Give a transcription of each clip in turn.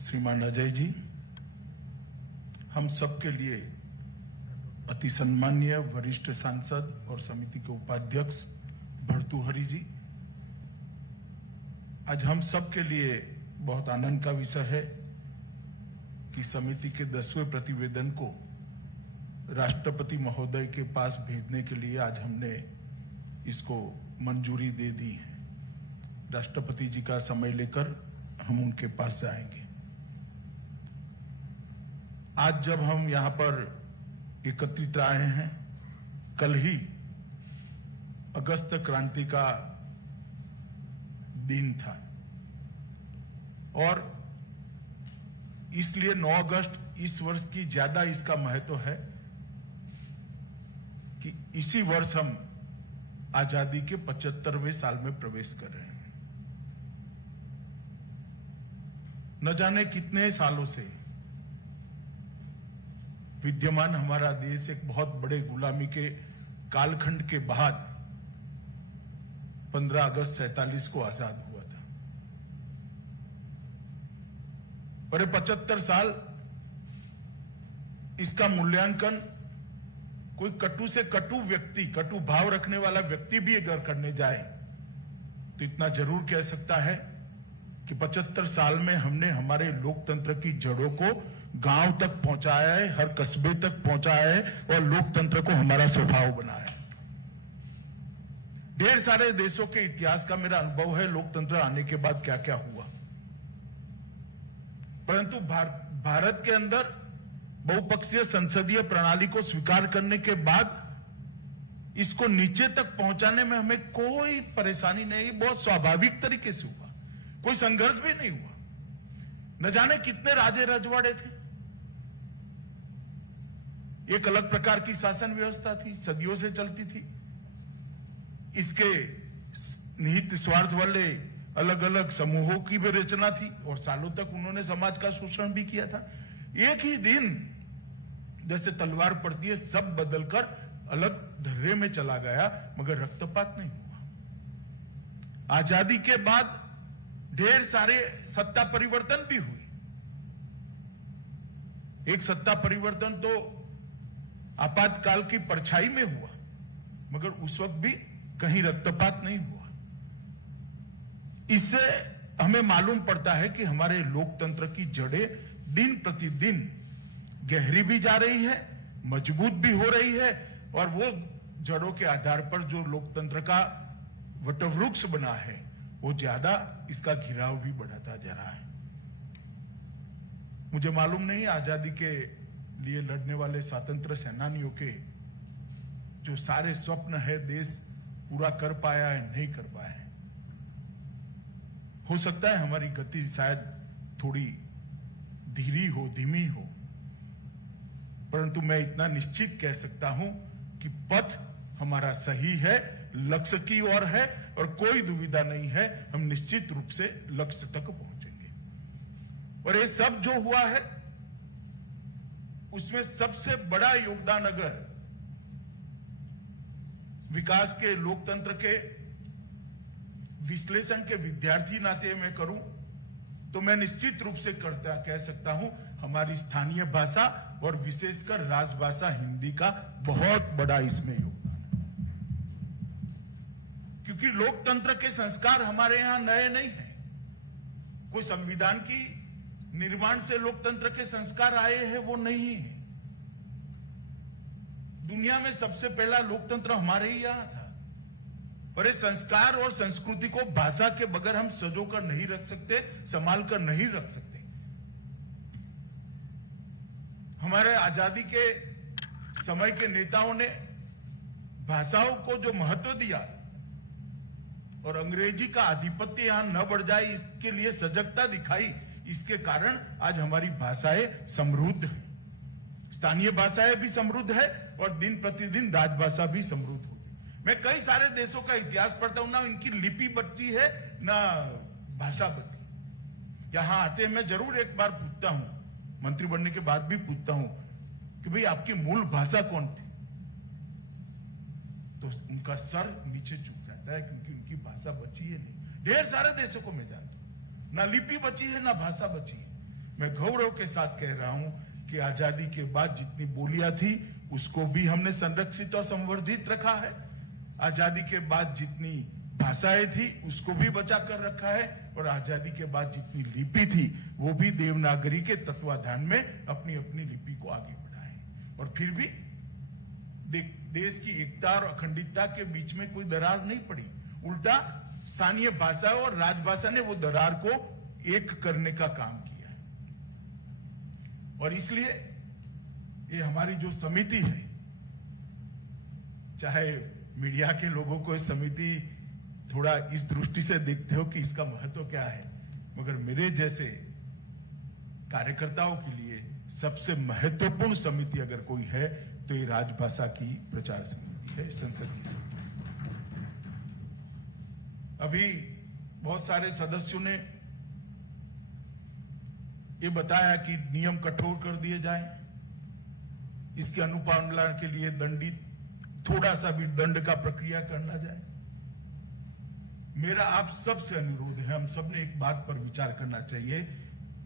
श्रीमान अजय जी, हम सबके लिए अति सम्मानीय वरिष्ठ सांसद और समिति के उपाध्यक्ष भर्तृहरि जी, आज हम सबके लिए बहुत आनंद का विषय है कि समिति के 10वें प्रतिवेदन को राष्ट्रपति महोदय के पास भेजने के लिए आज हमने इसको मंजूरी दे दी है। राष्ट्रपति जी का समय लेकर हम उनके पास जाएंगे। आज जब हम यहां पर एकत्रित आए हैं, कल ही अगस्त क्रांति का दिन था और इसलिए 9 अगस्त इस वर्ष की ज्यादा इसका महत्व है कि इसी वर्ष हम आजादी के 75वें साल में प्रवेश कर रहे हैं। न जाने कितने सालों से विद्यमान हमारा देश एक बहुत बड़े गुलामी के कालखंड के बाद 15 अगस्त 47 को आजाद हुआ था और 75 साल इसका मूल्यांकन कोई कटु से कटु व्यक्ति, कटु भाव रखने वाला व्यक्ति भी अगर करने जाए तो इतना जरूर कह सकता है कि 75 साल में हमने हमारे लोकतंत्र की जड़ों को गांव तक पहुंचाया है, हर कस्बे तक पहुंचाया है और लोकतंत्र को हमारा स्वभाव बनाया है। ढेर सारे देशों के इतिहास का मेरा अनुभव है लोकतंत्र आने के बाद क्या क्या हुआ, परंतु भारत के अंदर बहुपक्षीय संसदीय प्रणाली को स्वीकार करने के बाद इसको नीचे तक पहुंचाने में हमें कोई परेशानी नहीं, बहुत स्वाभाविक तरीके से हुआ, कोई संघर्ष भी नहीं हुआ। न जाने कितने राजे रजवाड़े थे, एक अलग प्रकार की शासन व्यवस्था थी, सदियों से चलती थी। इसके निहित स्वार्थ वाले अलग अलग समूहों की भी रचना थी और सालों तक उन्होंने समाज का शोषण भी किया था। एक ही दिन जैसे तलवार पड़ती है, सब बदलकर अलग ढर्रे में चला गया, मगर रक्तपात नहीं हुआ। आजादी के बाद ढेर सारे सत्ता परिवर्तन भी हुए। एक सत्ता परिवर्तन तो आपातकाल की परछाई में हुआ, मगर उस वक्त भी कहीं रक्तपात नहीं हुआ। इससे हमें मालूम पड़ता है कि हमारे लोकतंत्र की जड़ें दिन प्रतिदिन गहरी भी जा रही है, मजबूत भी हो रही है और वो जड़ों के आधार पर जो लोकतंत्र का वटवृक्ष बना है वो ज्यादा इसका घिराव भी बढ़ाता जा रहा है। मुझे मालूम नहीं आजादी के लिए लड़ने वाले स्वतंत्र सेनानियों के जो सारे स्वप्न है देश पूरा कर पाया है, नहीं कर पाया है। हो सकता है हमारी गति शायद थोड़ी धीमी हो, परंतु मैं इतना निश्चित कह सकता हूं कि पथ हमारा सही है, लक्ष्य की ओर है और कोई दुविधा नहीं है, हम निश्चित रूप से लक्ष्य तक पहुंचेंगे। और ये सब जो हुआ है उसमें सबसे बड़ा योगदान अगर विकास के लोकतंत्र के विश्लेषण के विद्यार्थी नाते में करूं तो मैं निश्चित रूप से कह सकता हूं हमारी स्थानीय भाषा और विशेषकर राजभाषा हिंदी का बहुत बड़ा इसमें योगदान है। क्योंकि लोकतंत्र के संस्कार हमारे यहां नए नहीं हैं। कोई संविधान की निर्माण से लोकतंत्र के संस्कार आए हैं वो नहीं है। दुनिया में सबसे पहला लोकतंत्र हमारे ही यहां था। पर ये संस्कार और संस्कृति को भाषा के बगैर हम सजो कर नहीं रख सकते, संभाल कर नहीं रख सकते। हमारे आजादी के समय के नेताओं ने भाषाओं को जो महत्व दिया और अंग्रेजी का आधिपत्य यहां न बढ़ जाए इसके लिए सजगता दिखाई, इसके कारण आज हमारी भाषाएं समृद्ध है, स्थानीय भाषाएं भी समृद्ध है और दिन प्रतिदिन राजभाषा भी समृद्ध होगी। मैं कई सारे देशों का इतिहास पढ़ता हूं, ना इनकी लिपि बची है ना भाषा बची। यहां आते मैं जरूर एक बार पूछता हूं, मंत्री बनने के बाद भी पूछता हूं कि भाई आपकी मूल भाषा कौन थी, तो उनका सर नीचे झुक जाता है क्योंकि उनकी भाषा बची है नहीं। ढेर सारे देशों को मैं जानता हूं, ना लिपि बची है ना भाषा बची है। मैं गौरव के साथ कह रहा हूं कि आजादी के बाद जितनी बोलियां थी उसको भी हमने संरक्षित और संवर्धित रखा है। आजादी के बाद जितनी भाषाएं थी उसको भी बचा कर रखा है, और आजादी के बाद जितनी लिपि थी वो भी देवनागरी के तत्वाधान में अपनी अपनी लिपि को आगे बढ़ाए। और फिर भी देश की एकता और अखंडितता के बीच में कोई दरार नहीं पड़ी, उल्टा स्थानीय भाषा और राजभाषा ने वो दरार को एक करने का काम किया। और इसलिए ये हमारी जो समिति है, चाहे मीडिया के लोगों को समिति थोड़ा इस दृष्टि से देखते हो कि इसका महत्व क्या है, मगर मेरे जैसे कार्यकर्ताओं के लिए सबसे महत्वपूर्ण समिति अगर कोई है तो ये राजभाषा की प्रचार समिति है, संसदीय समिति। अभी बहुत सारे सदस्यों ने ये बताया कि नियम कठोर कर दिए जाए, इसके अनुपालन के लिए दंडित थोड़ा सा भी दंड का प्रक्रिया करना जाए। मेरा आप सबसे अनुरोध है, हम सबने एक बात पर विचार करना चाहिए।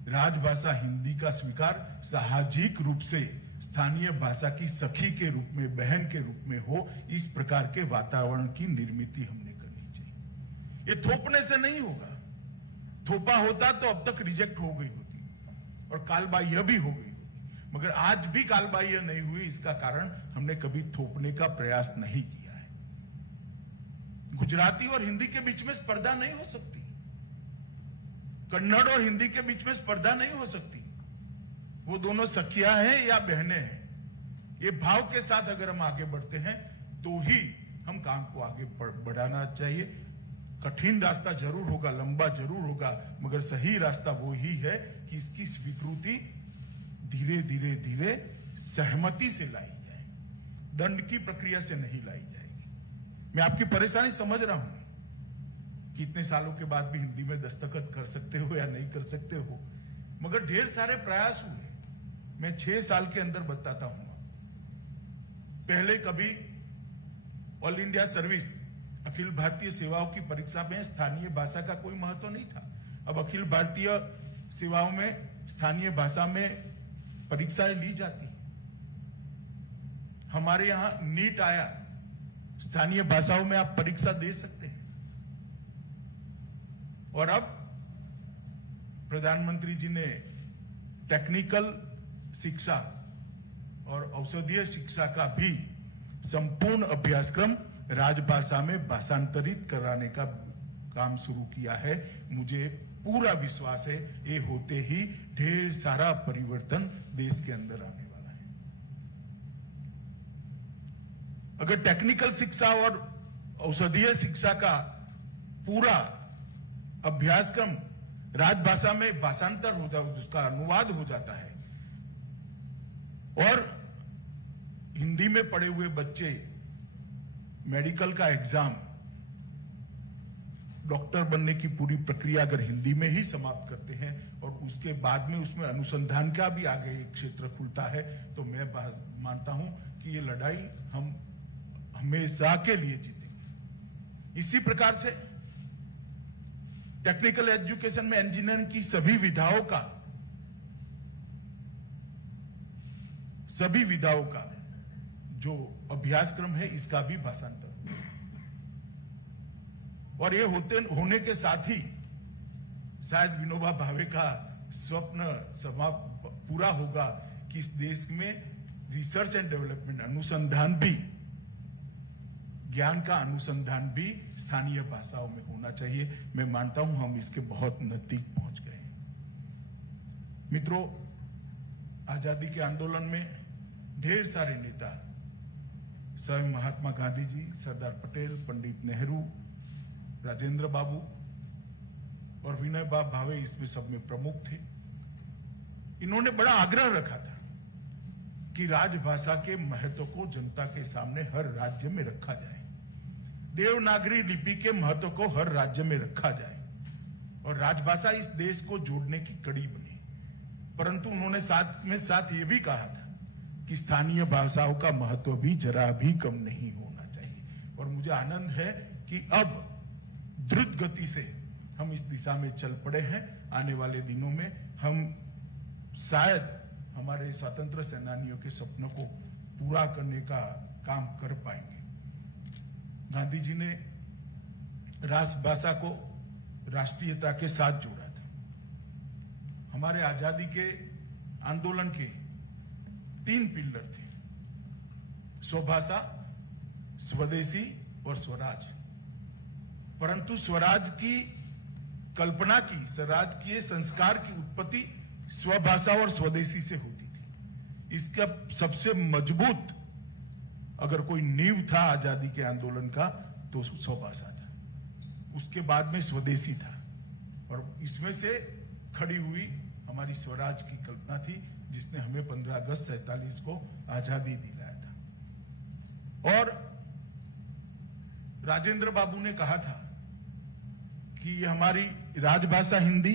राजभाषा हिंदी का स्वीकार सामाजिक रूप से स्थानीय भाषा की सखी के रूप में, बहन के रूप में हो, इस प्रकार के वातावरण की निर्मित हमने करनी चाहिए। ये थोपने से नहीं होगा। थोपा होता तो अब तक रिजेक्ट हो गई होती और कालबाह्य भी हो गई होती, मगर आज भी कालबाह्य नहीं हुई। इसका कारण हमने कभी थोपने का प्रयास नहीं किया है। गुजराती और हिंदी के बीच में स्पर्धा नहीं हो सकती, कन्नड़ और हिंदी के बीच में स्पर्धा नहीं हो सकती। वो दोनों सखियां हैं या बहनें हैं। ये भाव के साथ अगर हम आगे बढ़ते हैं तो ही हम काम को आगे बढ़ाना चाहिए। कठिन रास्ता जरूर होगा, लंबा जरूर होगा, मगर सही रास्ता वो ही है कि इसकी स्वीकृति धीरे धीरे धीरे सहमति से लाई जाए, दंड की प्रक्रिया से नहीं लाई जाएगी। मैं आपकी परेशानी समझ रहा हूं कि इतने सालों के बाद भी हिंदी में दस्तखत कर सकते हो या नहीं कर सकते हो, मगर ढेर सारे प्रयास हुए। मैं 6 साल के अंदर बताता हूं। पहले कभी all India service, Akhil Bharatiya सेवाओं की परीक्षा में स्थानीय भाषा का कोई महत्व नहीं था। अब अखिल भारतीय सेवाओं में स्थानीय भाषा में परीक्षाएं ली जाती हैं। हमारे यहां नीट आया, स्थानीय भाषाओं में आप परीक्षा दे सकते हैं। और अब प्रधानमंत्री जी ने टेक्निकल शिक्षा और औषधीय शिक्षा का भी संपूर्ण अभ्यासक्रम राजभाषा में भाषांतरित कराने का काम शुरू किया है। मुझे पूरा विश्वास है ये होते ही ढेर सारा परिवर्तन देश के अंदर आने वाला है। अगर टेक्निकल शिक्षा और औषधीय शिक्षा का पूरा अभ्यासक्रम राजभाषा में भाषांतर हो जाता, उसका अनुवाद हो जाता है, और हिंदी में पढ़े हुए बच्चे मेडिकल का एग्जाम, डॉक्टर बनने की पूरी प्रक्रिया अगर हिंदी में ही समाप्त करते हैं और उसके बाद में उसमें अनुसंधान का भी आगे एक क्षेत्र खुलता है, तो मैं मानता हूं कि ये लड़ाई हम हमेशा के लिए जीतेंगे। इसी प्रकार से टेक्निकल एजुकेशन में इंजीनियरिंग की सभी विधाओं का जो अभ्यासक्रम है, इसका भी भाषांतर, और ये होने के साथ ही शायद विनोबा भावे का स्वप्न पूरा होगा कि इस देश में रिसर्च एंड डेवलपमेंट, अनुसंधान भी, ज्ञान का अनुसंधान भी स्थानीय भाषाओं में होना चाहिए। मैं मानता हूं हम इसके बहुत नजदीक पहुंच गए हैं। मित्रों, आजादी के आंदोलन में ढेर सारे नेता, स्वयं महात्मा गांधी जी, सरदार पटेल, पंडित नेहरू, राजेंद्र बाबू और विनोबा भावे इसमें सब में प्रमुख थे। इन्होंने बड़ा आग्रह रखा था कि राजभाषा के महत्व को जनता के सामने हर राज्य में रखा जाए, देवनागरी लिपि के महत्व को हर राज्य में रखा जाए और राजभाषा इस देश को जोड़ने की कड़ी बने। परंतु उन्होंने साथ ये भी कहा था कि स्थानीय भाषाओं का महत्व भी जरा भी कम नहीं होना चाहिए। और मुझे आनंद है कि अब द्रुत गति से हम इस दिशा में चल पड़े हैं। आने वाले दिनों में हम शायद हमारे स्वतंत्र सेनानियों के सपनों को पूरा करने का काम कर पाएंगे। गांधी जी ने राष्ट्रभाषा को राष्ट्रीयता के साथ जोड़ा था। हमारे आजादी के आंदोलन के 3 पिलर थे: स्वभाषा, स्वदेशी और स्वराज। परंतु स्वराज की कल्पना की, स्वराज के संस्कार की उत्पत्ति स्वभाषा और स्वदेशी से होती थी। इसका सबसे मजबूत अगर कोई नींव था आजादी के आंदोलन का तो स्वभाषा था, उसके बाद में स्वदेशी था, और इसमें से खड़ी हुई हमारी स्वराज की कल्पना थी, जिसने हमें 15 अगस्त 47 को आजादी दिलाया था। और राजेंद्र बाबू ने कहा था कि ये हमारी राजभाषा हिंदी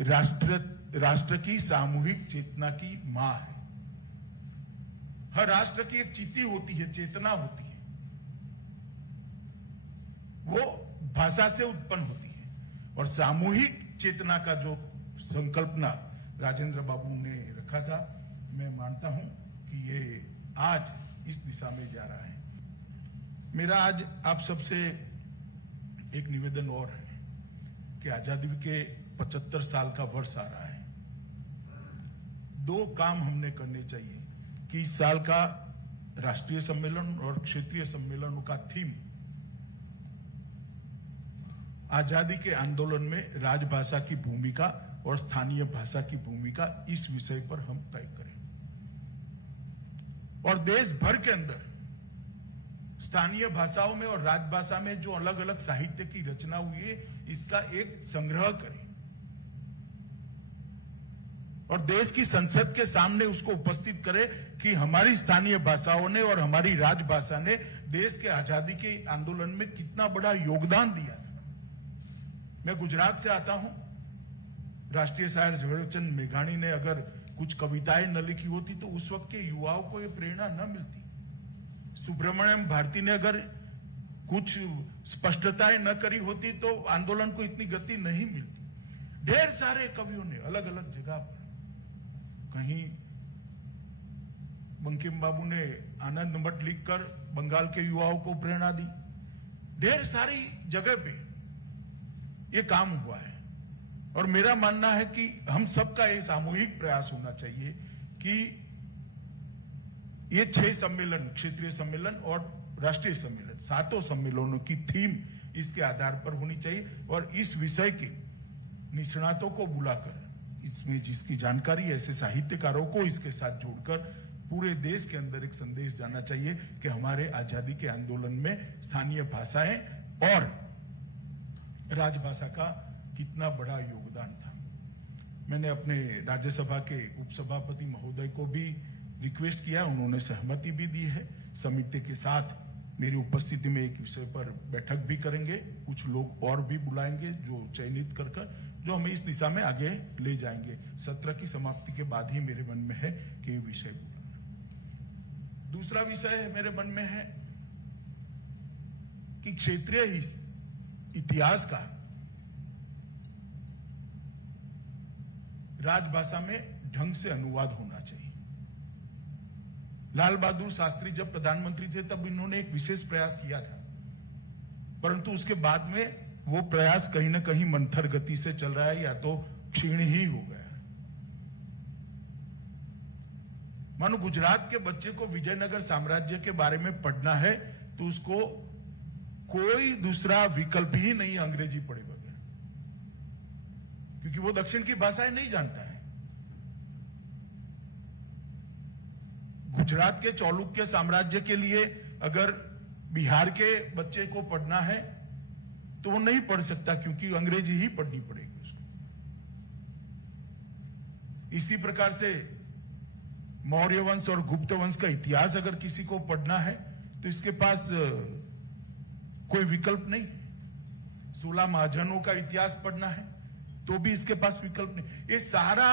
राष्ट्र की सामूहिक चेतना की मां है। हर राष्ट्र की एक चित्ती होती है, चेतना होती है, वो भाषा से उत्पन्न होती है। और सामूहिक चेतना का जो संकल्पना राजेंद्र बाबू ने रखा था, मैं मानता हूं कि ये आज इस दिशा में जा रहा है। मेरा आज आप सबसे एक निवेदन और है कि आजादी के 75 साल का वर्ष आ रहा है। 2 काम हमने करने चाहिए कि इस साल का राष्ट्रीय सम्मेलन और क्षेत्रीय सम्मेलनों का थीम आजादी के आंदोलन में राजभाषा की भूमिका और स्थानीय भाषा की भूमिका, इस विषय पर हम तय करें। और देश भर के अंदर स्थानीय भाषाओं में और राजभाषा में जो अलग अलग साहित्य की रचना हुई है, इसका एक संग्रह करें और देश की संसद के सामने उसको उपस्थित करें कि हमारी स्थानीय भाषाओं ने और हमारी राजभाषा ने देश के आजादी के आंदोलन में कितना बड़ा योगदान दिया। मैं गुजरात से आता हूं। राष्ट्रीय शायर झवेरचंद मेघाणी ने अगर कुछ कविताएं न लिखी होती तो उस वक्त के युवाओं को यह प्रेरणा न मिलती। सुब्रमण्यम भारती ने अगर कुछ स्पष्टताएं न करी होती तो आंदोलन को इतनी गति नहीं मिलती। ढेर सारे कवियों ने अलग अलग जगह पर, कहीं बंकिम बाबू ने आनंद मठ लिखकर बंगाल के युवाओं को प्रेरणा दी। ढेर सारी जगह पे ये काम हुआ है। और मेरा मानना है कि हम सबका ये सामूहिक प्रयास होना चाहिए कि ये 6 सम्मेलन, क्षेत्रीय सम्मेलन और राष्ट्रीय सम्मेलन, 7 सम्मेलनों की थीम इसके आधार पर होनी चाहिए। और इस विषय के निष्णातों को बुलाकर, इसमें जिसकी जानकारी, ऐसे साहित्यकारों को इसके साथ जोड़कर पूरे देश के अंदर एक संदेश जाना चाहिए कि हमारे आजादी के आंदोलन में स्थानीय भाषाएं और राजभाषा का कितना बड़ा योगदान था। मैंने अपने राज्यसभा के उपसभापति महोदय को भी रिक्वेस्ट किया, उन्होंने सहमति भी दी है। समिति के साथ मेरी उपस्थिति में एक विषय पर बैठक भी करेंगे, कुछ लोग और भी बुलाएंगे जो चयनित कर जो हमें इस दिशा में आगे ले जाएंगे। सत्र की समाप्ति के बाद ही मेरे मन में है कि ये विषय बुलाना। दूसरा विषय मेरे मन में है कि क्षेत्रीय इतिहास का राजभाषा में ढंग से अनुवाद होना चाहिए। लाल बहादुर शास्त्री जब प्रधानमंत्री थे तब इन्होंने एक विशेष प्रयास किया था, परंतु उसके बाद में वो प्रयास कहीं ना कहीं मंथर गति से चल रहा है या तो क्षीण ही हो गया है। मानो गुजरात के बच्चे को विजयनगर साम्राज्य के बारे में पढ़ना है तो उसको कोई दूसरा विकल्प ही नहीं अंग्रेजी पढ़े बगैर, क्योंकि वो दक्षिण की भाषाएं नहीं जानता है। गुजरात के चालुक्य साम्राज्य के लिए अगर बिहार के बच्चे को पढ़ना है तो वो नहीं पढ़ सकता, क्योंकि अंग्रेजी ही पढ़नी पड़ेगी उसको। इसी प्रकार से मौर्य वंश और गुप्त वंश का इतिहास अगर किसी को पढ़ना है तो इसके पास कोई विकल्प नहीं। 16 महाजनों का इतिहास पढ़ना है तो भी इसके पास विकल्प नहीं। ये सारा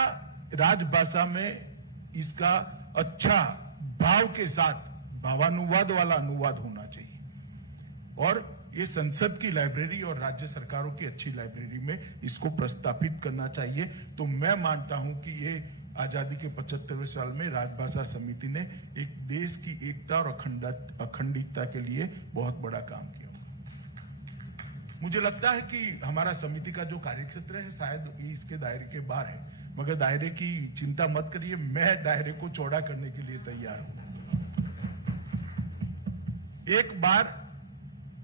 राजभाषा में इसका अच्छा भाव के साथ भावानुवाद वाला अनुवाद होना चाहिए। और ये संसद की लाइब्रेरी और राज्य सरकारों की अच्छी लाइब्रेरी में इसको प्रस्तापित करना चाहिए। तो मैं मानता हूं कि ये आजादी के 75वें साल में राजभाषा समिति ने एक देश की एकता और अखंडता के लिए बहुत बड़ा काम किया। मुझे लगता है कि हमारा समिति का जो कार्यक्षेत्र है शायद इसके दायरे के बाहर है, मगर दायरे की चिंता मत करिए, मैं दायरे को चौड़ा करने के लिए तैयार हूं। एक बार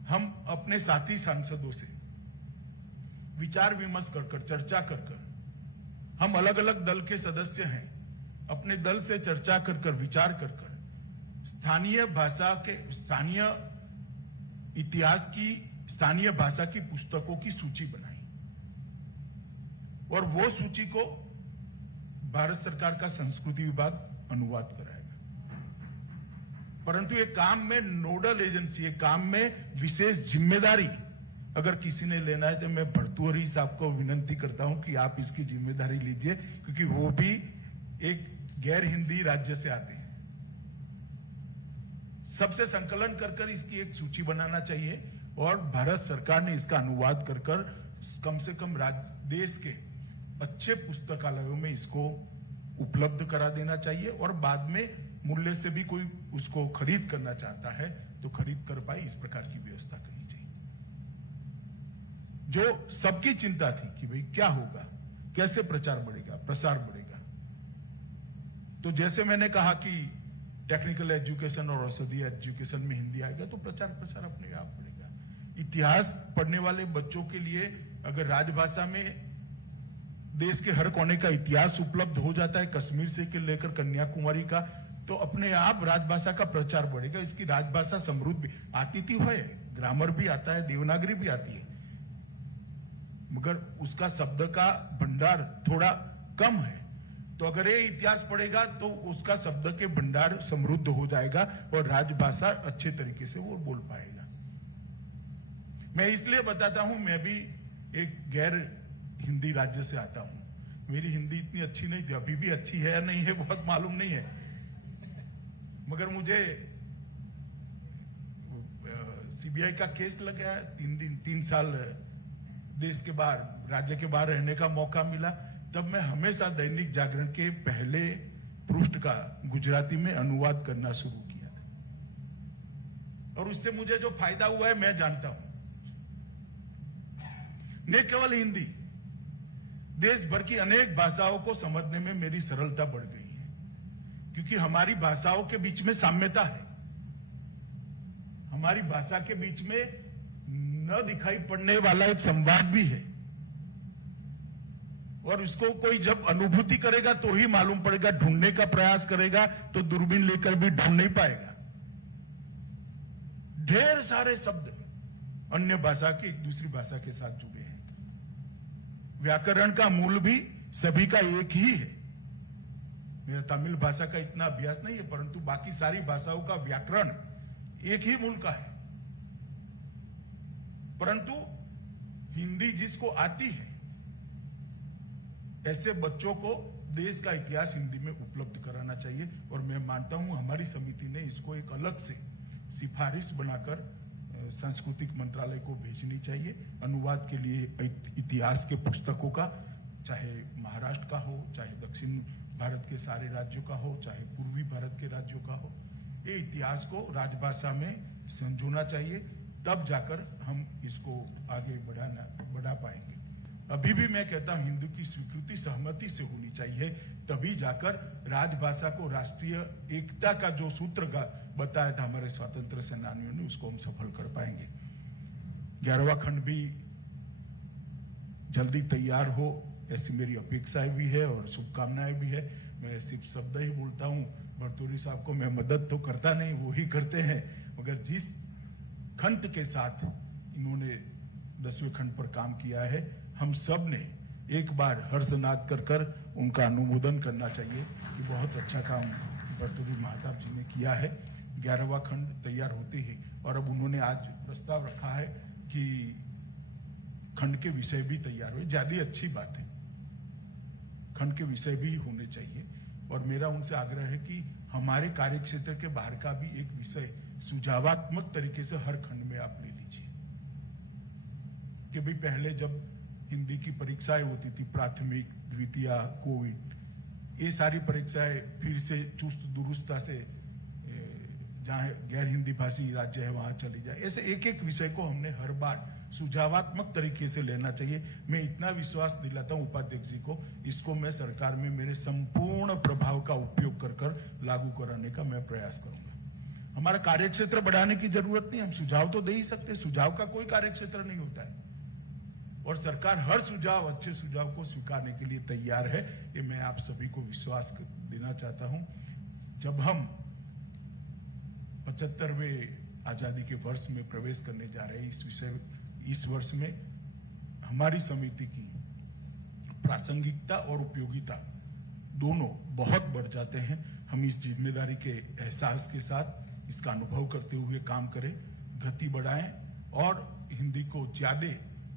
हम अपने साथी सांसदों से विचार विमर्श कर चर्चा कर हम अलग अलग दल के सदस्य हैं, अपने दल से चर्चा कर विचार कर स्थानीय भाषा के स्थानीय इतिहास की स्थानीय भाषा की पुस्तकों की सूची बनाई और वो सूची को भारत सरकार का संस्कृति विभाग अनुवाद कराएगा। परंतु ये काम में नोडल एजेंसी, ये काम में विशेष जिम्मेदारी अगर किसी ने लेना है तो मैं भर्तृहरि साहब को विनंती करता हूं कि आप इसकी जिम्मेदारी लीजिए, क्योंकि वो भी एक गैर हिंदी राज्य से आते हैं। सबसे संकलन कर इसकी एक सूची बनाना चाहिए और भारत सरकार ने इसका अनुवाद कर कम से कम देश के अच्छे पुस्तकालयों में इसको उपलब्ध करा देना चाहिए और बाद में मूल्य से भी कोई उसको खरीद करना चाहता है तो खरीद कर पाए, इस प्रकार की व्यवस्था करनी चाहिए। जो सबकी चिंता थी कि भाई क्या होगा, कैसे प्रचार बढ़ेगा, प्रसार बढ़ेगा, तो जैसे मैंने कहा कि टेक्निकल एजुकेशन और औषधीय एजुकेशन में हिंदी आएगा तो प्रचार प्रसार अपने आप बढ़ेगा। इतिहास पढ़ने वाले बच्चों के लिए अगर राजभाषा में देश के हर कोने का इतिहास उपलब्ध हो जाता है, कश्मीर से लेकर कन्याकुमारी का, तो अपने आप राजभाषा का प्रचार बढ़ेगा। इसकी राजभाषा समृद्ध भी आती थी, ग्रामर भी आता है, देवनागरी भी आती है, मगर उसका शब्द का भंडार थोड़ा कम है। तो अगर ये इतिहास पढ़ेगा तो उसका शब्द के भंडार समृद्ध हो जाएगा और राजभाषा अच्छे तरीके से वो बोल पाएगा। मैं इसलिए बताता हूं, मैं भी एक गैर हिंदी राज्य से आता हूं। मेरी हिंदी इतनी अच्छी नहीं थी, अभी भी अच्छी है या नहीं है बहुत मालूम नहीं है, मगर मुझे सीबीआई का केस लग गया, 3 साल देश के बाहर, राज्य के बाहर रहने का मौका मिला। तब मैं हमेशा दैनिक जागरण के पहले पृष्ठ का गुजराती में अनुवाद करना शुरू किया था और उससे मुझे जो फायदा हुआ है मैं जानता हूं। न केवल हिंदी, देश भर की अनेक भाषाओं को समझने में मेरी सरलता बढ़ गई है, क्योंकि हमारी भाषाओं के बीच में साम्यता है। हमारी भाषा के बीच में न दिखाई पड़ने वाला एक संवाद भी है और उसको कोई जब अनुभूति करेगा तो ही मालूम पड़ेगा, ढूंढने का प्रयास करेगा तो दूरबीन लेकर भी ढूंढ नहीं पाएगा। ढेर सारे शब्द अन्य भाषा के एक दूसरी भाषा के साथ जुड़े हैं। व्याकरण का मूल भी सभी का एक ही है। मेरा तमिल भाषा का इतना अभ्यास नहीं है, परंतु बाकी सारी भाषाओं का व्याकरण एक ही मूल का है। परंतु हिंदी जिसको आती है, ऐसे बच्चों को देश का इतिहास हिंदी में उपलब्ध कराना चाहिए और मैं मानता हूं हमारी समिति ने इसको एक अलग से सिफारिश बनाकर सांस्कृतिक मंत्रालय को भेजनी चाहिए अनुवाद के लिए। इतिहास के पुस्तकों का, चाहे महाराष्ट्र का हो, चाहे दक्षिण भारत के सारे राज्यों का हो, चाहे पूर्वी भारत के राज्यों का हो, ये इतिहास को राजभाषा में संजोना चाहिए, तब जाकर हम इसको आगे बढ़ा पाएंगे। अभी भी मैं कहता हूं हिंदू की स्वीकृति सहमति से होनी चाहिए, तभी जाकर राजभाषा को राष्ट्रीय एकता का जो सूत्र बताया था हमारे स्वतंत्र सेनानियों ने, उसको हम सफल कर पाएंगे। 11वां खंड भी जल्दी तैयार हो ऐसी मेरी अपेक्षाएं भी है और शुभकामनाएं भी है। मैं सिर्फ शब्द ही बोलता हूं, भर्तृहरि साहब को मैं मदद तो करता नहीं, वो ही करते हैं, मगर जिस खंड के साथ इन्होंने 10वें खंड पर काम किया है, हम सब ने एक बार हर्षनाद कर उनका अनुमोदन करना चाहिए कि बहुत अच्छा काम भर्तृहरि महताब जी ने किया है। 11वां खंड तैयार होते ही, और अब उन्होंने आज प्रस्ताव रखा है कि खंड के विषय भी तैयार हुए, ज्यादा अच्छी बात है, खंड के विषय भी होने चाहिए। और मेरा उनसे आग्रह है कि हमारे कार्यक्षेत्र के बाहर का भी एक विषय सुझावात्मक तरीके से हर खंड में आप ले लीजिए। कि भाई पहले जब हिंदी की परीक्षाएं होती थी, प्राथमिक, द्वितीय, कोविड, ये सारी परीक्षाएं फिर से चुस्त दुरुस्ता से जहाँ गैर हिंदी भाषी राज्य है वहां चली जाए। ऐसे एक एक विषय को हमने हर बार सुझावात्मक तरीके से लेना चाहिए। मैं इतना विश्वास दिलाता हूं उपाध्यक्ष जी को, इसको मैं सरकार में मेरे संपूर्ण प्रभाव का उपयोग कर कर लागू कराने का मैं प्रयास करूंगा। हमारा कार्यक्षेत्र बढ़ाने की जरूरत नहीं, हम सुझाव तो दे ही सकते, सुझाव का कोई कार्यक्षेत्र नहीं होता है और सरकार हर सुझाव, अच्छे सुझाव को स्वीकारने के लिए तैयार है। ये मैं आप सभी को विश्वास देना चाहता हूं। जब हम 75वें आजादी के वर्ष में प्रवेश करने जा रहे हैं, इस वर्ष में हमारी समिति की प्रासंगिकता और उपयोगिता दोनों बहुत बढ़ जाते हैं। हम इस जिम्मेदारी के एहसास के साथ इसका अनुभव करते हुए काम करें, गति बढ़ाएं और हिंदी को ज्यादा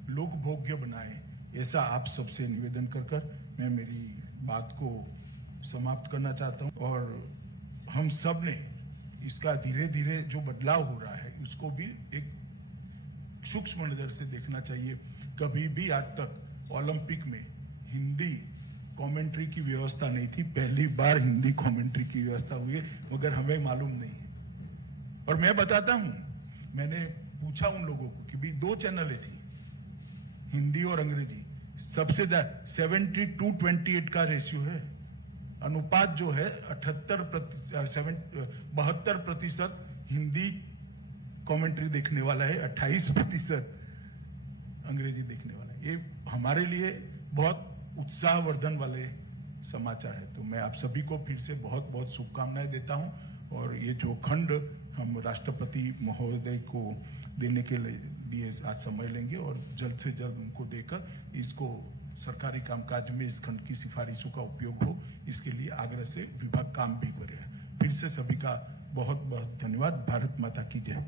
लोकभोग्य बनाएं, ऐसा आप सबसे निवेदन कर मैं मेरी बात को समाप्त करना चाहता हूं। और हम सब ने इसका धीरे धीरे जो बदलाव हो रहा है उसको भी एक सूक्ष्म नजर से देखना चाहिए। कभी भी आज तक ओलंपिक में हिंदी कमेंट्री की व्यवस्था नहीं थी, पहली बार हिंदी कमेंट्री की व्यवस्था हुई है, मगर हमें मालूम नहीं है। और मैं बताता हूं, मैंने पूछा उन लोगों को कि भी 2 चैनलें थी, हिंदी और अंग्रेजी, सबसे ज्यादा 72-28 का रेशियो है। अनुपात जो है 72% हिंदी कमेंट्री देखने वाला है, 28% अंग्रेजी देखने वाला है। ये हमारे लिए बहुत उत्साहवर्धन वाले समाचार है। तो मैं आप सभी को फिर से बहुत बहुत शुभकामनाएं देता हूं और ये जो खंड हम राष्ट्रपति महोदय को देने के लिए आज समय लेंगे और जल्द से जल्द उनको देकर इसको सरकारी कामकाज में इस खंड की सिफारिशों का उपयोग हो, इसके लिए आग्रह से विभाग काम भी करे। फिर से सभी का बहुत बहुत धन्यवाद। भारत माता की जय।